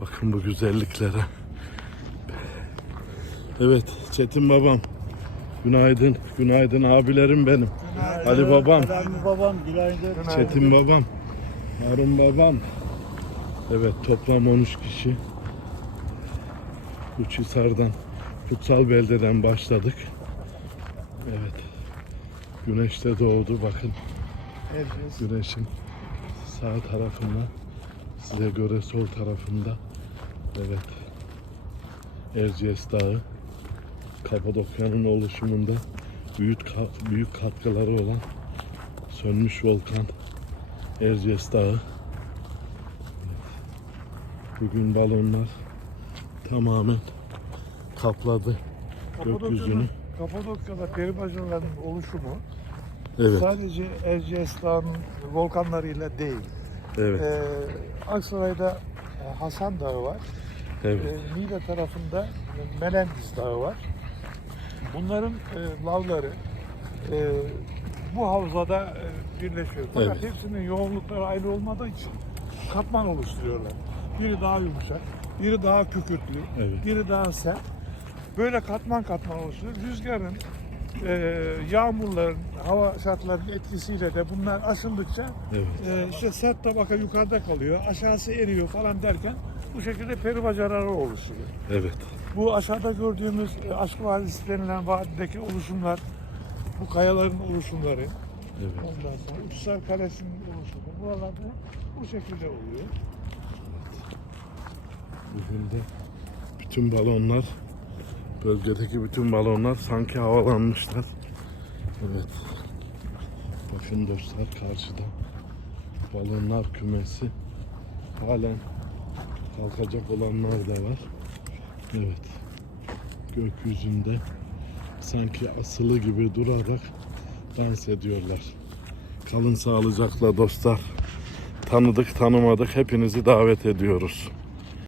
Bakın bu güzelliklere. Evet Çetin babam. Günaydın. Günaydın abilerim benim. Ali babam. Ali babam günaydın. Çetin babam. Harun babam. Evet toplam 13 kişi. Uçhisar'dan, Kutsal Belde'den başladık. Evet. Güneş de doğdu bakın. Herkes. Güneşin sağ tarafında, size göre sol tarafında. Evet. Erciyes Dağı. Kapadokya'nın oluşumunda büyük büyük katkıları olan sönmüş volkan Erciyes Dağı. Evet. Bugün balonlar tamamen kapladı gökyüzünü. Kapadokya'da peribacaların oluşumu Evet, sadece Erciyes Dağı'nın volkanlarıyla değil. Evet, Ee, Aksaray'da e, Hasan Dağı var. evet, Ee, Niğde tarafında Melendiz Dağı var. Bunların e, lavları e, bu havzada e, birleşiyor. Fakat Evet. hepsinin yoğunlukları ayrı olmadığı için katman oluşturuyorlar. Biri daha yumuşak, biri daha kükürtlü, Evet. biri daha sert. Böyle katman katman oluşturuyor. Rüzgarın, e, yağmurların, hava şartlarının etkisiyle de bunlar aşındıkça evet. e, işte sert tabaka yukarıda kalıyor, aşağısı eriyor falan derken bu şekilde peri bacaları oluşuyor. evet. Bu aşağıda gördüğümüz e, Aşk Vadisi denilen vadideki oluşumlar, bu kayaların oluşumları, Evet. ondan sonra Uçsar Kalesi'nin oluşumu, buralarda bu şekilde oluyor. Bugün de bütün balonlar, bölgedeki bütün balonlar sanki havalanmışlar. Evet. Bakın dostlar karşıda balonlar kümesi halen kalkacak olanlar da var. Evet. Gökyüzünde sanki asılı gibi durarak dans ediyorlar. Kalın sağlıcakla dostlar. Tanıdık tanımadık hepinizi davet ediyoruz.